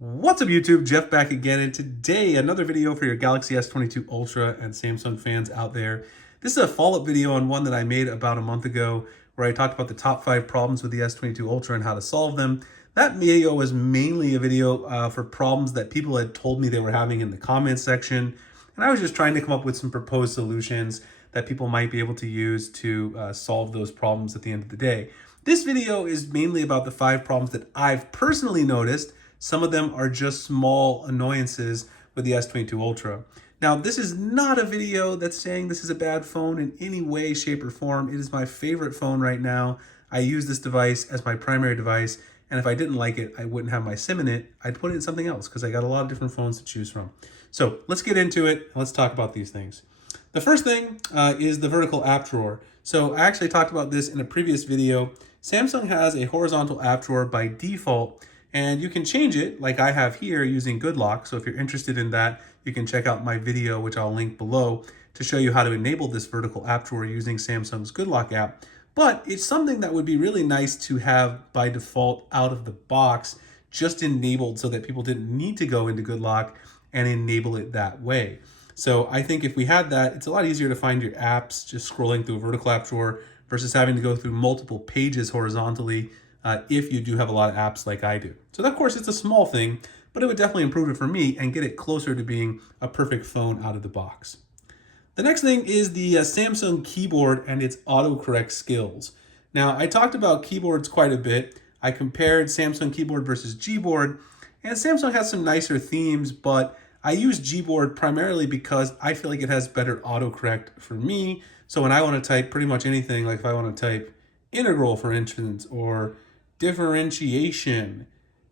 What's up YouTube, Jeff back again, and today another video for your Galaxy S22 Ultra and Samsung fans out there. This is a follow-up video on one that I made about a month ago where I talked about the top 5 problems with the S22 Ultra and how to solve them. That video was mainly a video for problems that people had told me they were having in the comments section, and I was just trying to come up with some proposed solutions that people might be able to use to solve those problems at the end of the day. This video is mainly about the 5 problems that I've personally noticed. Some of them are just small annoyances with the S22 Ultra. Now, this is not a video that's saying this is a bad phone in any way, shape, or form. It is my favorite phone right now. I use this device as my primary device, and if I didn't like it, I wouldn't have my SIM in it. I'd put it in something else because I got a lot of different phones to choose from. So let's get into it. Let's talk about these things. The first thing is the vertical app drawer. So I actually talked about this in a previous video. Samsung has a horizontal app drawer by default, and you can change it like I have here using Good Lock. So if you're interested in that, you can check out my video, which I'll link below, to show you how to enable this vertical app drawer using Samsung's Good Lock app. But it's something that would be really nice to have by default out of the box, just enabled so that people didn't need to go into Good Lock and enable it that way. So I think if we had that, it's a lot easier to find your apps just scrolling through a vertical app drawer versus having to go through multiple pages horizontally if you do have a lot of apps like I do. So of course it's a small thing, but it would definitely improve it for me and get it closer to being a perfect phone out of the box. The next thing is the Samsung keyboard and its autocorrect skills. Now, I talked about keyboards quite a bit. I compared Samsung keyboard versus Gboard, and Samsung has some nicer themes, but I use Gboard primarily because I feel like it has better autocorrect for me. So when I want to type pretty much anything, like if I want to type integral, for instance, or differentiation,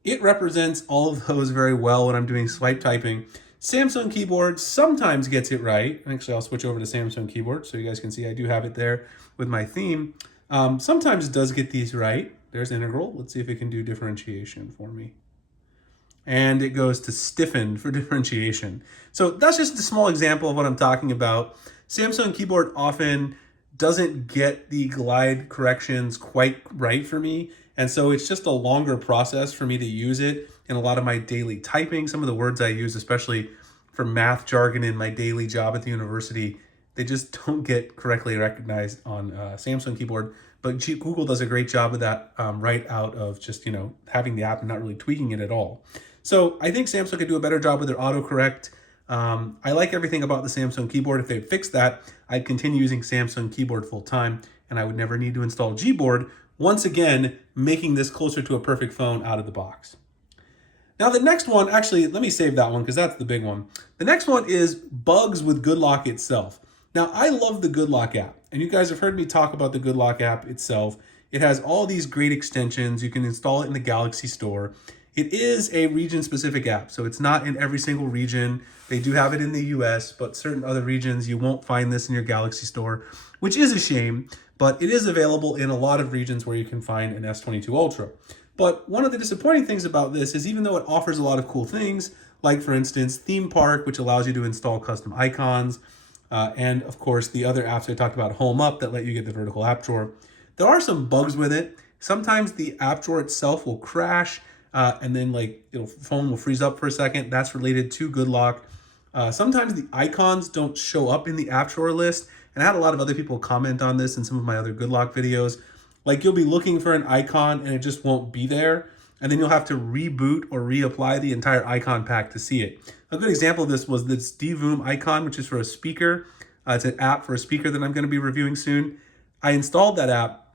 it represents all of those very well when I'm doing swipe typing. Samsung keyboard sometimes gets it right. Actually, I'll switch over to Samsung keyboard so you guys can see I do have it there with my theme. Sometimes it does get these right. There's integral. Let's see if it can do differentiation for me. And it goes to stiffen for differentiation. So that's just a small example of what I'm talking about. Samsung keyboard often doesn't get the glide corrections quite right for me. And so it's just a longer process for me to use it in a lot of my daily typing. Some of the words I use, especially for math jargon in my daily job at the university, they just don't get correctly recognized on Samsung keyboard. But Google does a great job of that right out of just, having the app and not really tweaking it at all. So I think Samsung could do a better job with their autocorrect. I like everything about the Samsung keyboard. If they fixed that, I'd continue using Samsung keyboard full time, and I would never need to install Gboard, once again, making this closer to a perfect phone out of the box. Now the next one, actually, let me save that one because that's the big one. The next one is bugs with Good Lock itself. Now, I love the Good Lock app, and you guys have heard me talk about the Good Lock app itself. It has all these great extensions. You can install it in the Galaxy Store. It is a region-specific app, so it's not in every single region. They do have it in the US, but certain other regions, you won't find this in your Galaxy Store, which is a shame, but it is available in a lot of regions where you can find an S22 Ultra. But one of the disappointing things about this is even though it offers a lot of cool things, like for instance, Theme Park, which allows you to install custom icons, and of course the other apps I talked about, Home Up, that let you get the vertical app drawer, there are some bugs with it. Sometimes the app drawer itself will crash, and then phone will freeze up for a second. That's related to Good Lock. Sometimes the icons don't show up in the app drawer list, and I had a lot of other people comment on this in some of my other Good Lock videos. Like you'll be looking for an icon and it just won't be there, and then you'll have to reboot or reapply the entire icon pack to see it. A good example of this was this Dvoom icon, which is for a speaker. It's an app for a speaker that I'm going to be reviewing soon. I installed that app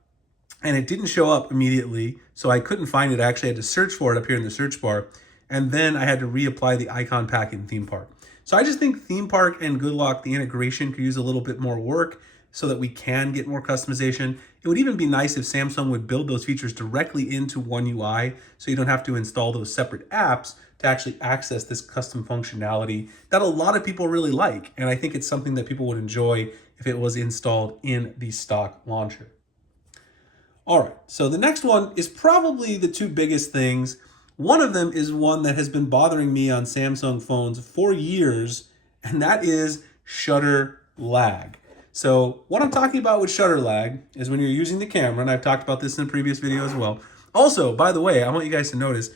and it didn't show up immediately, so I couldn't find it. I actually had to search for it up here in the search bar, and then I had to reapply the icon pack in Theme Park. So I just think Theme Park and Good Lock, the integration could use a little bit more work so that we can get more customization. It would even be nice if Samsung would build those features directly into One UI so you don't have to install those separate apps to actually access this custom functionality that a lot of people really like. And I think it's something that people would enjoy if it was installed in the stock launcher. All right, so the next one is probably the 2 biggest things. One of them is one that has been bothering me on Samsung phones for years, and that is shutter lag. So what I'm talking about with shutter lag is when you're using the camera, and I've talked about this in a previous video as well. Also, by the way, I want you guys to notice,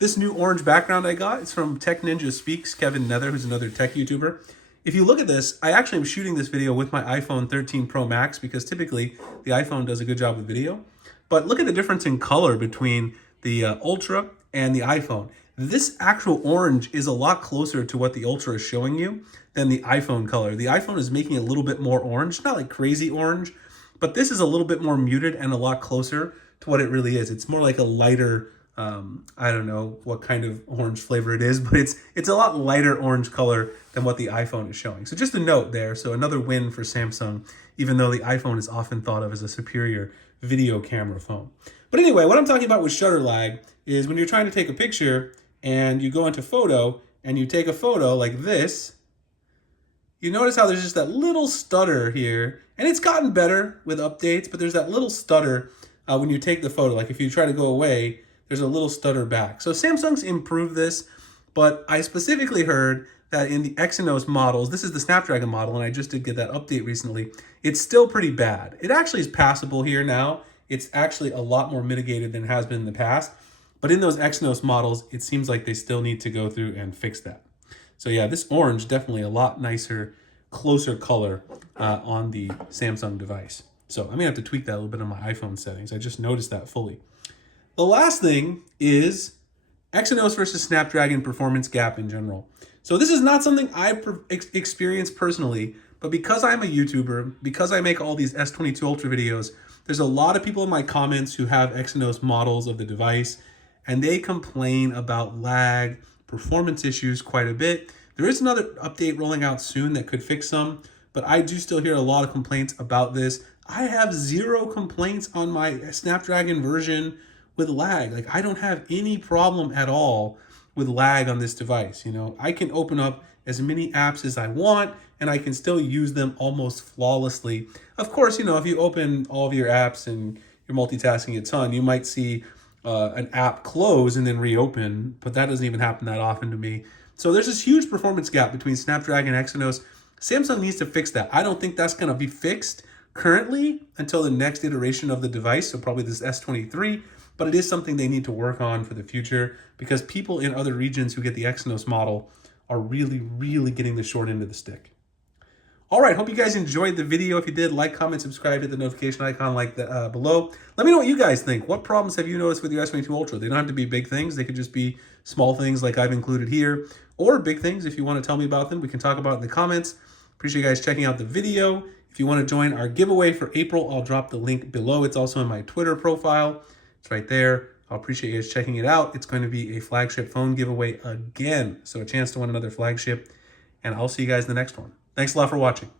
This new orange background I got is from Tech Ninja Speaks, Kevin Nether, who's another tech YouTuber. If you look at this, I actually am shooting this video with my iPhone 13 Pro Max because typically the iPhone does a good job with video. But look at the difference in color between the Ultra and the iPhone. This actual orange is a lot closer to what the Ultra is showing you than the iPhone color. The iPhone is making it a little bit more orange, not like crazy orange, but this is a little bit more muted and a lot closer to what it really is. It's more like a lighter, I don't know what kind of orange flavor it is, but it's a lot lighter orange color than what the iPhone is showing. So just a note there. So another win for Samsung, even though the iPhone is often thought of as a superior video camera phone. But anyway, what I'm talking about with shutter lag is when you're trying to take a picture and you go into photo and you take a photo like this, you notice how there's just that little stutter here, and it's gotten better with updates, but there's that little stutter when you take the photo. Like if you try to go away, there's a little stutter back. So Samsung's improved this, but I specifically heard that in the Exynos models, this is the Snapdragon model, and I just did get that update recently, it's still pretty bad. It actually is passable here now. It's actually a lot more mitigated than it has been in the past. But in those Exynos models, it seems like they still need to go through and fix that. So yeah, this orange, definitely a lot nicer, closer color on the Samsung device. So I'm gonna have to tweak that a little bit on my iPhone settings. I just noticed that fully. The last thing is Exynos versus Snapdragon performance gap in general. So this is not something I've experienced personally, but because I'm a YouTuber, because I make all these S22 Ultra videos, there's a lot of people in my comments who have Exynos models of the device, and they complain about lag, performance issues quite a bit. There is another update rolling out soon that could fix some, but I do still hear a lot of complaints about this. I have zero complaints on my Snapdragon version with lag. Like I don't have any problem at all with lag on this device. You know, I can open up as many apps as I want and I can still use them almost flawlessly. Of course, you know, if you open all of your apps and you're multitasking a ton, you might see an app close and then reopen, but that doesn't even happen that often to me. So there's this huge performance gap between Snapdragon and Exynos. Samsung needs to fix that. I don't think that's going to be fixed currently until the next iteration of the device, so probably this S23, but it is something they need to work on for the future because people in other regions who get the Exynos model are really, really getting the short end of the stick. All right, hope you guys enjoyed the video. If you did, like, comment, subscribe, hit the notification icon like that below. Let me know what you guys think. What problems have you noticed with your S22 Ultra? They don't have to be big things. They could just be small things like I've included here, or big things. If you want to tell me about them, we can talk about it in the comments. Appreciate you guys checking out the video. If you want to join our giveaway for April, I'll drop the link below. It's also in my Twitter profile. It's right there. I'll appreciate you guys checking it out. It's going to be a flagship phone giveaway again. So a chance to win another flagship. And I'll see you guys in the next one. Thanks a lot for watching.